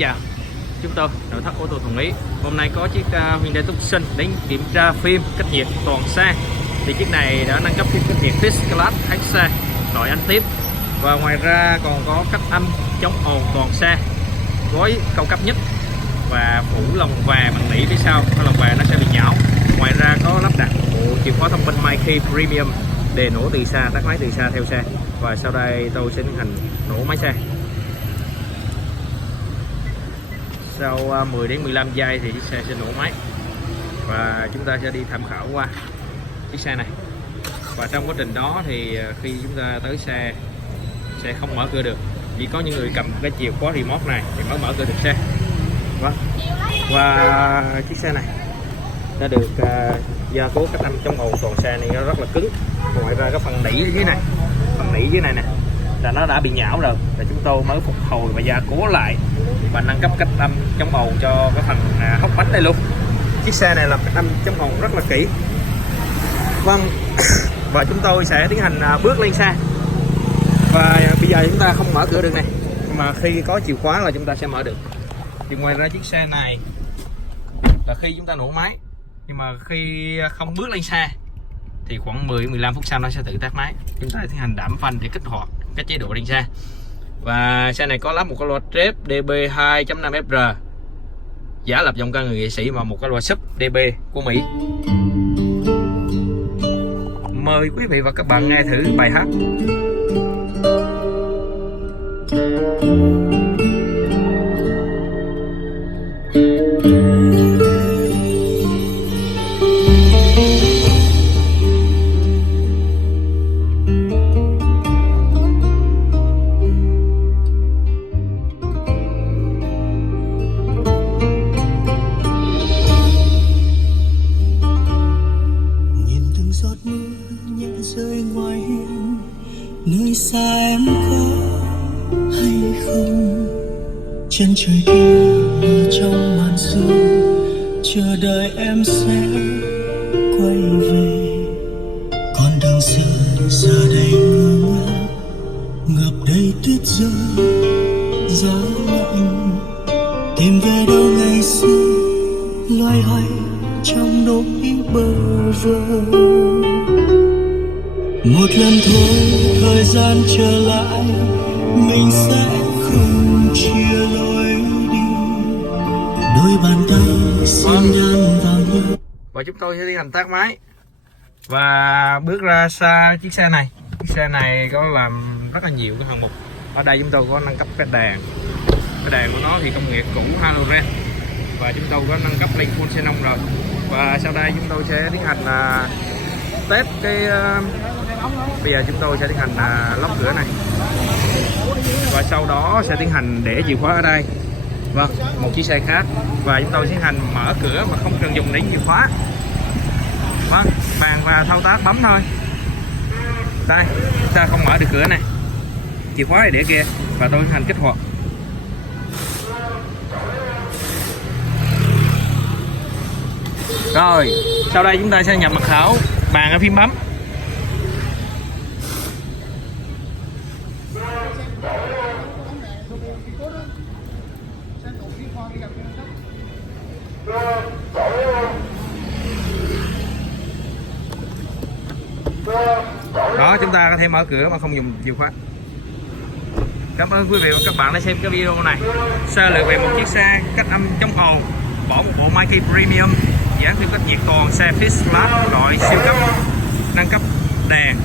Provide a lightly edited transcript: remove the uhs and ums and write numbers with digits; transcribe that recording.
chào, chúng tôi nội thất ô tô Thuận Ý. Hôm nay có chiếc Hyundai Tucson đến kiểm tra phim cách nhiệt toàn xe. Thì chiếc này đã nâng cấp phim cách nhiệt First Class HC loại Anh tiếp, và ngoài ra còn có cách âm chống ồn toàn xe, gói cao cấp nhất và phủ lồng vàng bằng nỉ phía sau. Cái lồng vàng nó sẽ bị nhão. Ngoài ra có lắp đặt bộ chìa khóa thông minh MyKey Premium để nổ từ xa, tắt máy từ xa theo xe. Và sau đây tôi sẽ tiến hành nổ máy xe. Sau 10 đến 15 giây thì chiếc xe sẽ nổ máy và chúng ta sẽ đi tham khảo qua chiếc xe này. Và trong quá trình đó thì khi chúng ta tới xe sẽ không mở cửa được, chỉ có những người cầm cái chìa khóa remote này thì mới mở cửa được xe. Và chiếc xe này đã được gia cố cách âm chống ồn toàn xe này, nó rất là cứng. Ngoài ra cái phần nỉ ở dưới này, phần nỉ dưới này nè là nó đã bị nhão rồi, và chúng tôi mới phục hồi và gia cố lại và nâng cấp cách âm chống ồn cho cái phần hốc bánh đây luôn. Chiếc xe này làm cách âm chống ồn rất là kỹ. Vâng, và chúng tôi sẽ tiến hành bước lên xe. Và bây giờ chúng ta không mở cửa được này, mà khi có chìa khóa là chúng ta sẽ mở được. Thì ngoài ra chiếc xe này là khi chúng ta nổ máy, nhưng mà khi không bước lên xe thì khoảng 10-15 phút sau nó sẽ tự tắt máy. Chúng ta tiến hành đạp phanh để kích hoạt cái chế độ lên xe. Và xe này có lắp một cái loa trép DB 2.5 FR giả lập giọng ca người nghệ sĩ và một cái loa sub DB của Mỹ. Mời quý vị và các bạn nghe thử bài hát. Nơi xa em có hay không? Chân trời kia mờ trong màn sương, chờ đợi em sẽ quay về. Con đường xưa giờ đây ngơ ngác, ngập đầy tuyết rơi giá lạnh. Tìm về đâu ngày xưa loay hoay trong nỗi bơ vơ. Một lần thôi thời gian trở lại, mình sẽ không chia lối đi. Đôi bàn tay xin đan vào nhau. Và chúng tôi sẽ tiến hành tắt máy và bước ra xa chiếc xe này. Chiếc xe này có làm rất là nhiều cái hạng mục. Ở đây chúng tôi có nâng cấp cái đèn. Cái đèn của nó thì công nghệ cũ halogen, và chúng tôi có nâng cấp lên full xenon rồi. Và sau đây chúng tôi sẽ tiến hành test cái bây giờ chúng tôi sẽ tiến hành lóc cửa này, và sau đó sẽ tiến hành để chìa khóa ở đây. Vâng, một chiếc xe khác, và chúng tôi tiến hành mở cửa mà không cần dùng đến chìa khóa. Vâng, bàn và thao tác bấm thôi. Đây, chúng ta không mở được cửa này, chìa khóa này để kia, và tôi tiến hành kích hoạt. Rồi, sau đây chúng ta sẽ nhập mật khẩu, bàn ở phím bấm. Đó, chúng ta có thể mở cửa mà không dùng chìa khóa. Cảm ơn quý vị và các bạn đã xem cái video này. Sơ lược về một chiếc xe cách âm chống ồn, bỏ một bộ MyKey Premium giảm thêm cách nhiệt toàn xe First Class loại siêu cấp, nâng cấp đèn,